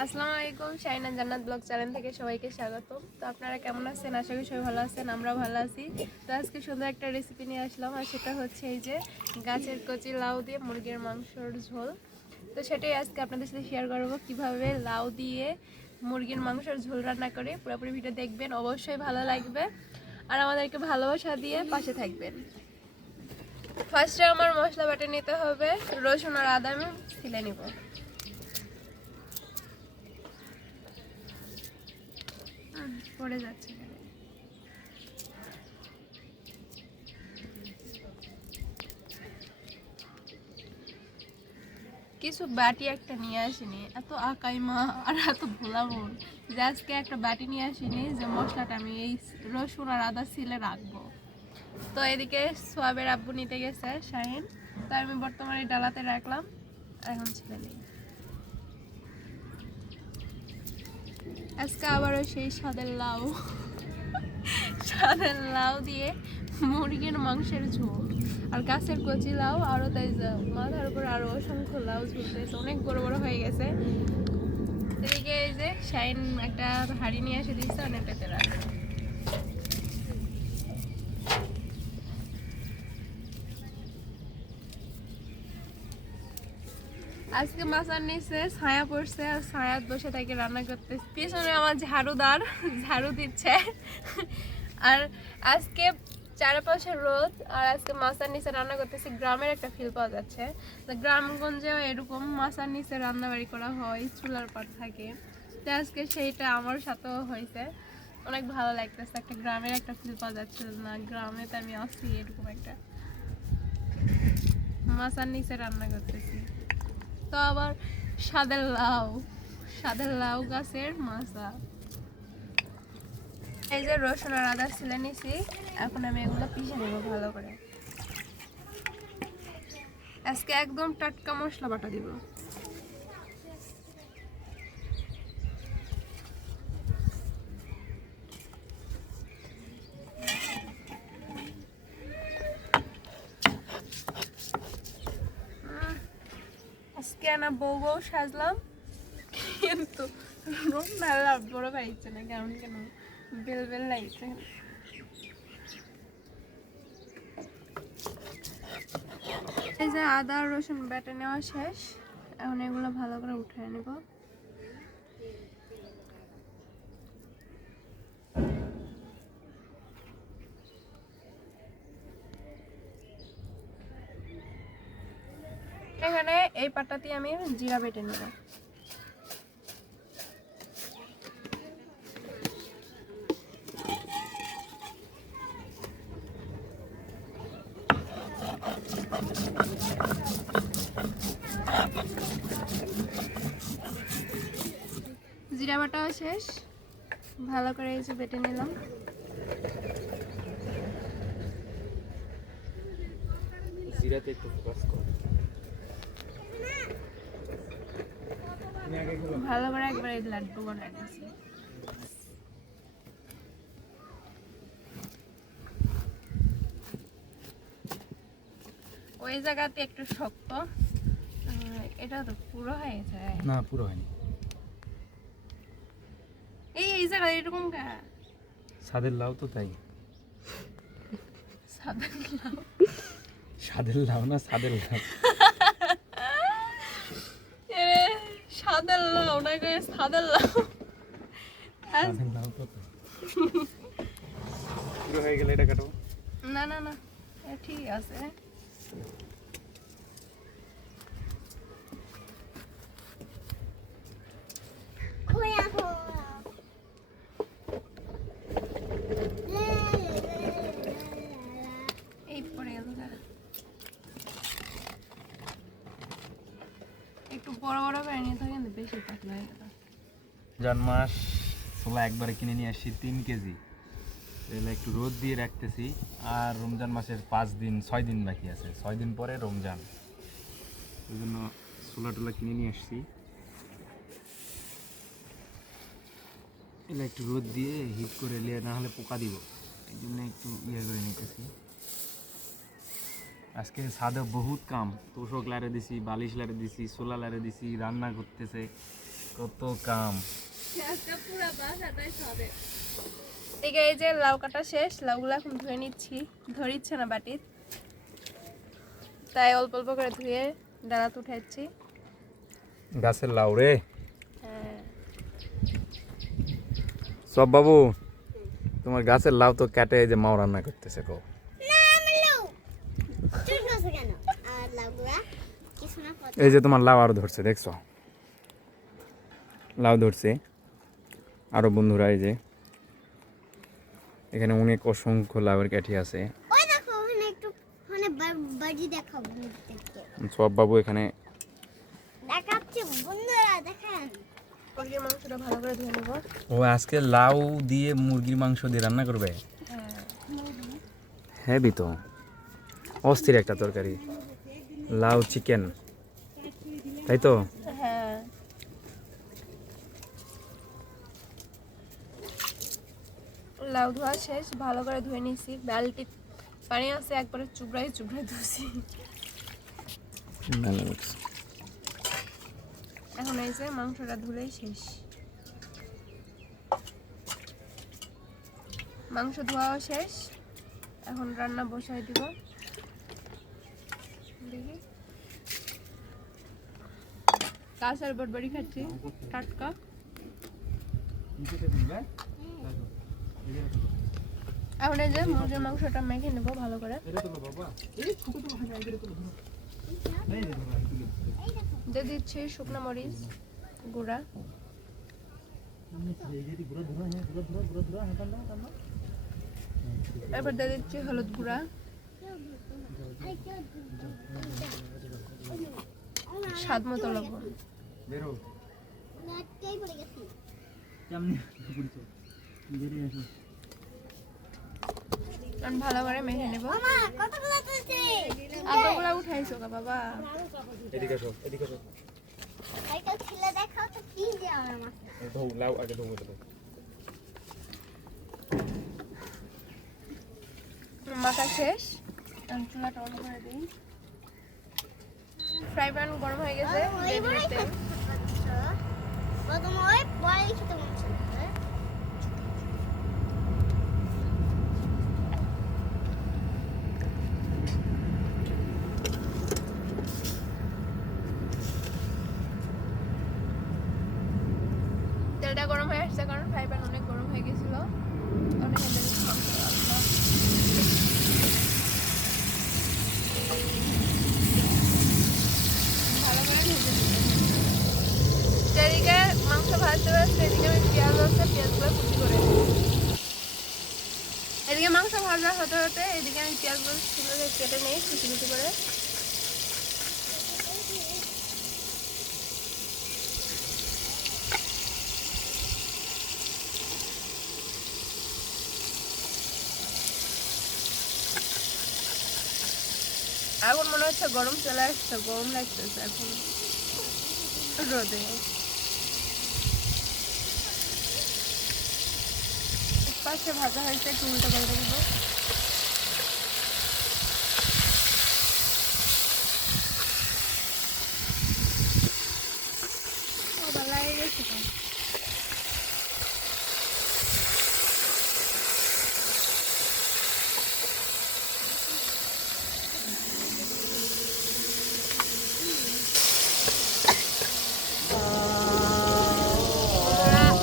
আসসালামু আলাইকুম, শাহিনা জান্নাত ব্লগ চ্যানেল থেকে সবাইকে স্বাগতম। তো আপনারা কেমন আছেন? আশা করি সবাই ভালো আছেন, আমরা ভালো আছি। তো আজকে সুন্দর একটা রেসিপি নিয়ে আসলাম, আর সেটা হচ্ছে এই যে গাছের কচি লাউ দিয়ে মুরগির মাংসর ঝোল। তো সেটাই আজকে আপনাদের সাথে শেয়ার করবো, কিভাবে লাউ দিয়ে মুরগির মাংসের ঝোল রান্না করে। পুরোপুরি ভিডিও দেখবেন, অবশ্যই ভালো লাগবে, আর আমাদেরকে ভালোবাসা দিয়ে পাশে থাকবেন। ফার্স্টে আমার মশলা বাটে নিতে হবে। রসুন আর আদা আমি ছিলে নিব। পড়ে যাচ্ছে এখানে। কিছু বাটি একটা নিয়ে আসিনি, এত আকাই মা আর এত ভোলা মন যে আজকে একটা বাটি নিয়ে আসিনি যে মশলাটা আমি এই রসুন আর আদা ছিলে রাখবো। তো এদিকে সোয়াবের আব্বু নিতে গেছে শাহিন, তো আমি বর্তমানে ডালাতে রাখলাম, এখন ছিলে নিই। আজকে আবারও সেই স্বাদের লাউ দিয়ে মুরগির মাংসের ঝোল, আর গাছের কচি লাউ, আরো তাই মাথার উপর আরো অসংখ্য লাউ ঝুলতেছে, অনেক বড় বড় হয়ে গেছে। এদিকে এই যে শাইন একটা হাঁড়ি নিয়ে এসে দিচ্ছে, অনেকটাতে রাখবে। আজকে মাছার নিচে ছায়া পড়ছে, আর ছায়াত বসে তাকে রান্না করতে, পিছনে আমার ঝাড়ুদার ঝাড়ু দিচ্ছে। আর আজকে চারপাশে রোদ, আর আজকে মাছার নিচে রান্না করতেছি। গ্রামের একটা ফিল পাওয়া যাচ্ছে, তো গ্রামগঞ্জেও এরকম মাছার নিচে রান্না বাড়ি করা হয়, চুলার পাট থাকে। তো আজকে সেইটা আমার সাথেও হয়েছে, অনেক ভালো লাগতেছে। একটা গ্রামের একটা ফিল পাওয়া যাচ্ছিল না, গ্রামে তো আমি আসি, এরকম একটা মাছার নিচে রান্না করতেছি। তো আবার স্বাদের লাউ গাছের মাছা। এই যে রসুন আর আদা ছিলে নিছি, এখন আমি এগুলো পিষে নেবো ভালো করে। আজকে একদম টাটকা মশলা বাটা দিব। আজকে না বউ বউ সাজলাম, কিন্তু রান্নার বড় পাইছে না, কেমন কেন বেল বেল লাগছে। এই যে আদা রসুন বেটে নেওয়া শেষ, এখন এগুলো ভালো করে উঠিয়ে নেব। এখানে এই পাটাতে আমি জিরা বেটে নেব। জিরা বাটাও শেষ, ভালো করে এই যে বেটে নিলাম। জিরাতে একটু ফোকাস কর। ভালো করে একবার এই লাড্ডু বানাই দিয়েছি। ওই জায়গাতে একটু শক্ত, এটা তো পুরো হয়ে যায় না, পুরো হয়নি। এই জায়গা এরকম স্বাদের লাউ তো তাই। সাদা লাউ। স্বাদের লাউ না, স্বাদের লাউ। সাদা লাউ না করে সাদা লাউ। স্বাদের লাউ তো তাই। পুরো হয়ে গেলে এটা কাটো। না না না, ঠিক আছে। এই পড়ে গেল, একটু বড় বড় করে নিতে হয়, কিন্তু বেশি পাতলা হয়ে গেল। রমজান মাস ছোলা একবারে কিনে নিয়ে আসছি 3 কেজি। এগুলো একটু রোদ দিয়ে রাখতেছি, আর রমজান মাসের 6 দিন বাকি আছে, 6 দিন পরে রমজান। ওই জন্য ছোলা টোলা কিনে নিয়ে আসছি। এগুলো একটু রোদ দিয়ে হিট করে নিয়ে, না হলে পোকা দিব, এই জন্য একটু করে নিতেছি। আজকে ছাদে বহুত কাম, তোষক লারে দিছি, বালিশ লারে দিছি, ছোলা লারে দিছি, রান্না করতেছে, কত কাম। এদিকে এই যে লাউ কাটা শেষ, লাউগুলো এখন ধুয়ে নিচ্ছি, ধরিচ্ছে না বাটির, তাই অল্প অল্প করে ধুয়ে ডালাতে উঠাচ্ছি। গাছের লাউ রে। হ্যাঁ সব বাবু, তোমার গাছের লাউ তো কেটে এই যে মাও রান্না করতেছে কো। এই যে তোমার লাউ আরো ধরছে, দেখছো? লাউ ধরছে আরো বন্ধুরা, এই যে এখানে অনেক অসংখ্য লাউয়ের কাঠি আছে। সব বাবু এখানে মুরগির মাংসটা ভালো করে ধুয়ে নেব। ও আজকে লাউ দিয়ে মুরগির মাংস দিয়ে রান্না করবে। হেবি তো, অস্থির একটা তরকারি, লাউ চিকেন, তাই তো? হ্যাঁ লাউ ধোয়া শেষ, ভালো করে ধুয়ে নিয়েছি, বালতি পানি আছে একবারে চুবড়াই চুবড়াই ধুছি। এখন এই যে মাংসটা ধুলেই শেষ। মাংস ধোয়াও শেষ, এখন রান্না বসাই দিব। দেখি কাঁচার বটবড়ি খাচ্ছি টাটকা। এখন এই যে মুরগির মাংসটা মেখে নেবো ভালো করে। দিয়ে দিচ্ছি শুকনো মরিচ গুঁড়া, এবার দিয়ে দিচ্ছি হলুদ গুঁড়া, স্বাদ মতো লবণ। ভালো করে মেখে নেবো। আগাগুলা উঠাইছো গা বাবা। এদিকে আসো, এদিকে আসো। ধৌ লাউ আগে ধৌ এটা। মাখা শেষ, চুলাটা অন করে দিই। ফ্রাই প্যান গরম হয়ে গেছে, দিয়ে দিই তেল। তেলটা গরম হয়ে আসছে কারণ ফ্রাই প্যান অনেক গরম হয়ে গেছিল। ভালো করে ভেজে দিতে। যেদিকে মাংস ভাজতে হবে সেদিকে আমি পেঁয়াজ আছে, পেঁয়াজগুলো কুচি করে দিই। এদিকে মাংস ভাজা হতে হতে এদিকে আমি পেঁয়াজগুলো সুন্দর কেটে নিই কুচি কুচি করে। এখন মনে হচ্ছে গরম চলে আসছে, গরম লাগতেছে এখন রোদে। পাশে ভাজা হয়েছে, একটু উল্টো পাল্টে দিব। লাগে গেছে তো।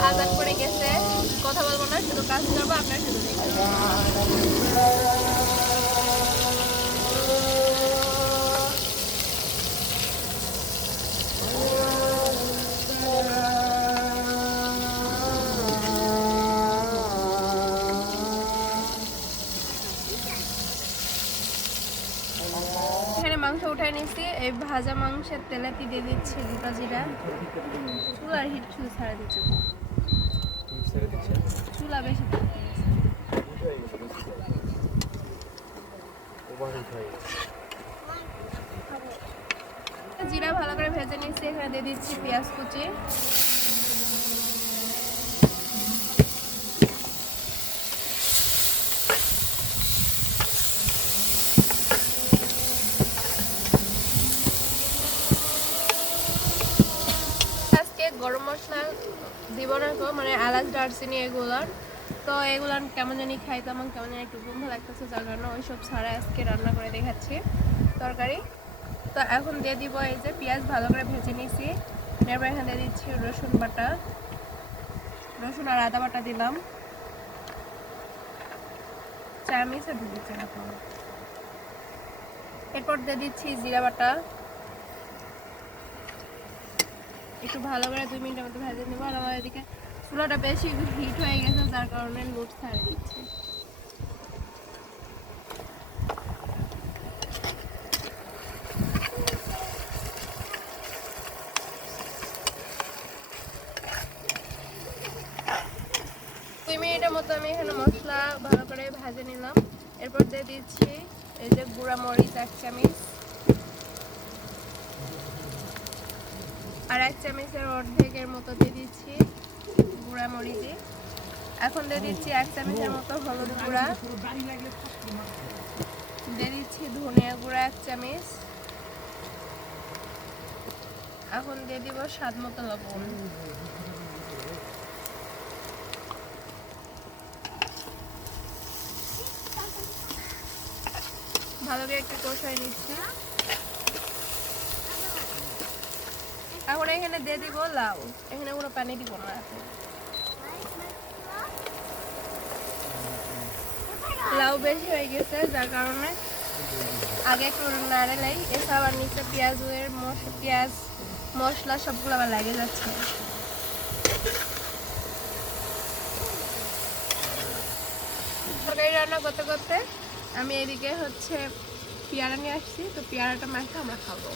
আজান পড়ে গেছে, কথা বলবো না, শুধু কাজ করবো, আপনার শুধু এখানে মাংস উঠাই নিচ্ছি, এই ভাজা মাংসের তেলেতে দিয়ে দিচ্ছি গোটা জিরা। চুলার হিট শুধু ছাড়া দিচ্ছি, চুলা বেশি জিরা ভালো করে ভেজে নিচ্ছি। এখানে দিয়ে দিচ্ছি পেঁয়াজ কুচি, গরম মশলা মশলা দিব না তো, মানে এলাচ দারচিনি এগুলার, তো এগুলান কেমন জানি খাইতে আমার কেমন জানি একটু গন্ধ লাগতেছে, যার কারণে ওইসব ছাড়া আজকে রান্না করে দেখাচ্ছি তরকারি। তো এখন দিয়ে দিব এই যে পেঁয়াজ ভালো করে ভেজে নিয়েছি, এরপর এখানে দিয়ে দিচ্ছি রসুন বাটা, রসুন আর আদা বাটা দিলাম, চামিচে দিয়ে দিচ্ছি না। এরপর দিয়ে দিচ্ছি জিরা বাটা, একটু ভালো করে 2 মিনিটের মতো ভেজে নেবো। আর আমার এদিকে চুলাটা বেশি হিট হয়ে গেছে, যার কারণে লুট ছাড়িয়ে দিচ্ছি। মিনিটের মতো আমি এখানে মশলা ভালো করে ভেজে নিলাম। এরপর দিয়ে দিচ্ছি এই যে গুঁড়া মরিচ 1 চামচ, আর 1 চামচের অর্ধেকের মতো দিয়ে দিচ্ছি গুঁড়া মরিচে। এখন দিয়ে দিচ্ছি 1 চামচের মতো হলুদ গুঁড়া, দিয়ে দিচ্ছি ধনিয়া গুঁড়া 1 চামচ, এখন দিয়ে দিব স্বাদ মতো লবণ। ভালো করে একটু কষাই নিচ্ছি। এখন এখানে দিয়ে দিব লাউ, এখানে কোনো পানি দিব না। লাউ বেশি হয়ে গেছে, যার কারণে আগে একটু নাড়ালেই এসব আবার নিচে পেঁয়াজ মশলা সবগুলো আবার লাগে যাচ্ছে। তরকারি রান্না করতে করতে আমি এদিকে হচ্ছে পেয়ারা নিয়ে আসছি, তো পেয়ারাটা মাখে আমরা খাবো।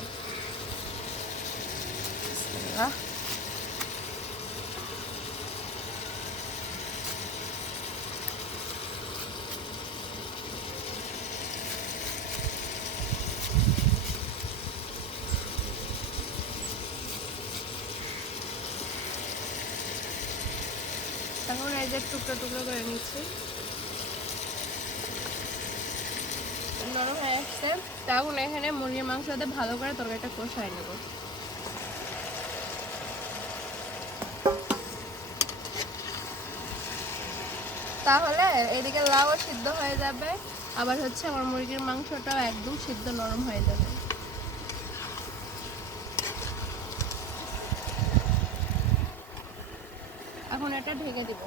এখন এই যে টুকরো টুকরো করে নিচ্ছি, নরম হয়ে আসছে। তখন এখানে মুরগির মাংস দিয়ে ভালো করে তরকারিটা কষাই নেব। তাহলে এদিকে লাউ সিদ্ধ হয়ে যাবে, আবার হচ্ছে আমার মুরগির মাংসটাও একদম সিদ্ধ নরম হয়ে যাবে। এখন এটা ঢেকে দিব,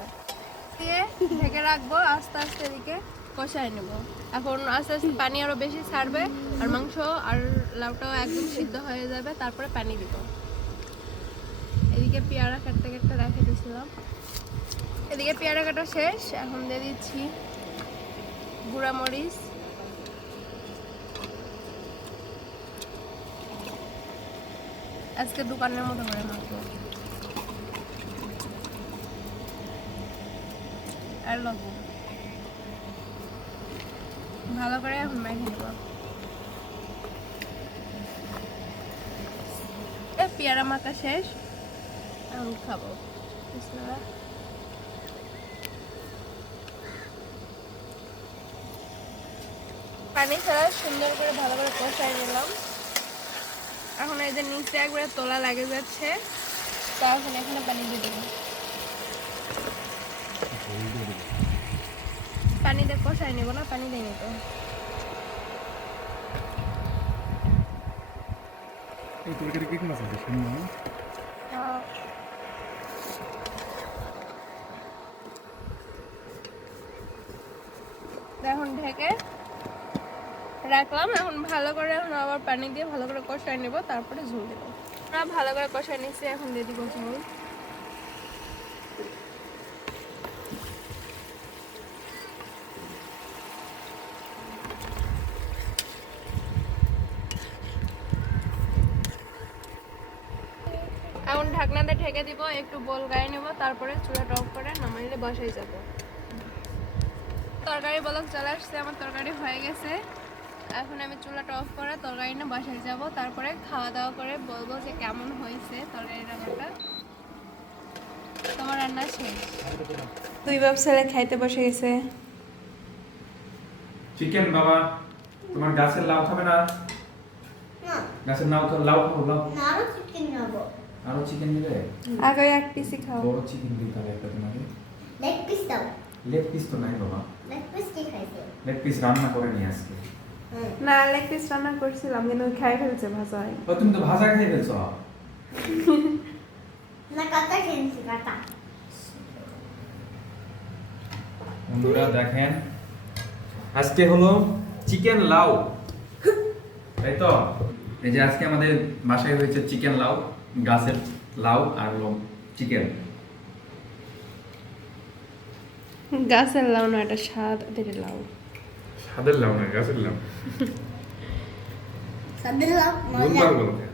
দিয়ে ঢেকে রাখবো, আস্তে আস্তে এদিকে কষাই নেব। এখন আস্তে আস্তে পানি আরো বেশি ছাড়বে, আর মাংস আর লাউটাও একদম সিদ্ধ হয়ে যাবে, তারপরে পানি দিব। এদিকে পেয়ারা কাটতে কাটতে রেখে দিয়েছিলাম, এদিকে পেয়ারা কাটা শেষ। এখন দিয়ে দিচ্ছি গুঁড়া মরিচ, আজকে দোকানের মতো করে মাখবো, আর লবণ ভালো করে এখন মেখে নেব। পেয়ারা মাখা শেষ, এখন খাবো। বিসমিল্লাহ। পানি ছাড়া সুন্দর করে ভালো করে কষাই নিলাম। এখন এই যে নিচে একবারে তোলা লাগে যাচ্ছে, তো এখন এখানে পানি দিয়ে দেবো। পানি দিয়ে কষাই নেবো না, পানি দিয়ে নিত। এখন ঢেকে রাখলাম, এখন ভালো করে এখন আবার পানি দিয়ে ভালো করে কষাই নেব, তারপরে ঝোল দেবো। ভালো করে কষাই নিচ্ছি, এখন দিয়ে দিব ঝোল। এখন ঢাকনাতে ঢেকে দিব, একটু বল গায়ে নেব, তারপরে চুলাটা অফ করে নামাইলে বসাই যাব। তরকারি বলক চলে আসছে, আমার তরকারি হয়ে গেছে। এখন আমি চুলাটা অফ করে তরকারি নিয়ে বসাই যাব, তারপরে খাওয়া দাওয়া করে বলবো যে কেমন হয়েছে তরকারি রান্নাটা। তোমার রান্না শেষ, 2 বাপ ছেলে খাইতে বসে গেছে। চিকেন বাবা, তোমার গাছের লাউ খাবে না? গাছের লাউ খাবো, লাউ। আরো চিকেন নেবো। আরো চিকেন নিবে? আগে এক পিসই খাও। বড় চিকেন দিতে হবে একটা তোমাকে। লেগ পিস দাও। লেগ পিস তো নাই বাবা। লেগ পিস কি খাইছে? লেগ পিস রান্না করে নিয়ে আজকে। না লেগ পিস রান্না করছিলাম কিন্তু খাই ফেলছে ভাজা হয়। ও তুমি তো ভাজা খেয়ে ফেলছো। না কাটা খেয়েছি কাটা। বন্ধুরা দেখেন আজকে হলো চিকেন লাউ, তাই তো? এই যে আজকে আমাদের বাসায় হয়েছে চিকেন লাউ, গাছের লাউ আর হলো চিকেন। গাছের লাউ না, এটা স্বাদের লাউ। স্বাদের লাউ না, গাছের লাউ। সাদের লাউ মজা। বুঝবার বলতে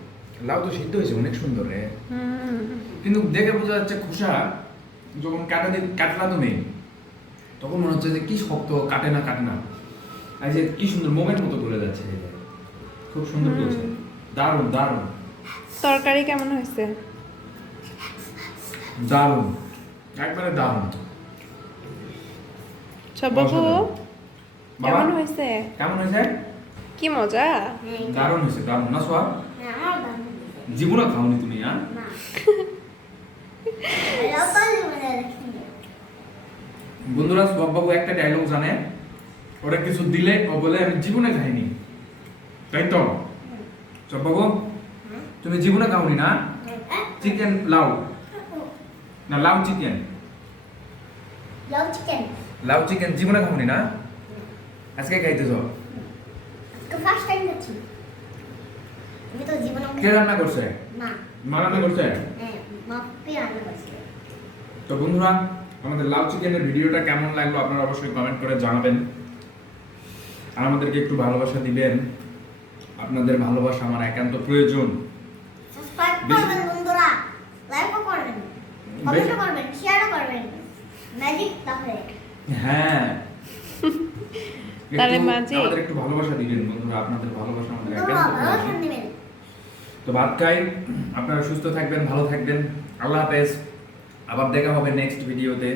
লাউ তো সিদ্ধ হয়েছে অনেক সুন্দর রে, কিন্তু দেখে বোঝা যাচ্ছে খোসা যখন কাটলা তুমি তখন মনে হচ্ছে যে কি শক্ত, কাটে না কাটে না। আর যে কি সুন্দর মোমের মতো করে যাচ্ছে, এই যে। খুব সুন্দর করেছে, দারুণ দারুণ তরকারি কেমন হয়েছে? দারুণ, একবারে দারুণ। সবাবু অসাধারণ। বাবা, কেমন হয়েছে? কেমন হয়েছে? কি মজা। দারুণ হয়েছে, দারুণ না সোয়া? আমার বাবা। জীবনে খাওনি তুমি? হ্যাঁ, না। লাউ পালে মনে রাখি। বন্ধুরা সোয়াবাবু একটা ডায়লগ জানে, ওরা কিছু দিলে ও বলে আমি জীবনে খাইনি, তাই তো? সোয়াবাবু তুমি জীবনে খাওনি না চিকেন লাউ? না লাউ চিকেন, লাউ চিকেন। লাউ চিকেন জীবনে খাওনি না? আজকে খাইতেছ? আজকে ফার্স্ট টাইম খাচ্ছি। আমি তো জীবনে কে রান্না করছে? না। মা রান্না করছে? হ্যাঁ, মাপি রান্না করছে। তো বন্ধুরা আমাদের লাউ চিকেনের ভিডিওটা কেমন লাগলো আপনারা অবশ্যই কমেন্ট করে জানাবেন, আর আমাদেরকে একটু ভালোবাসা দিবেন। আপনাদের ভালোবাসা আমার একান্ত প্রয়োজন। সাবস্ক্রাইব করবেন বন্ধুরা, লাইকও করবেন, কমেন্টও করবেন, শেয়ারও করবেন। ম্যাজিক তাহলে। হ্যাঁ, তাহলে একটু মাঝে আমাদের একটু ভালোবাসা দিবেন বন্ধুরা, আপনাদের ভালোবাসা আমাদের বন্ধুরা একান্ত ভালো প্রয়োজন। দিবেন। তো ভাত খাই, আপনারা সুস্থ থাকবেন, ভালো থাকবেন। আল্লাহ হাফেজ, আবার দেখা হবে নেক্সট ভিডিওতে।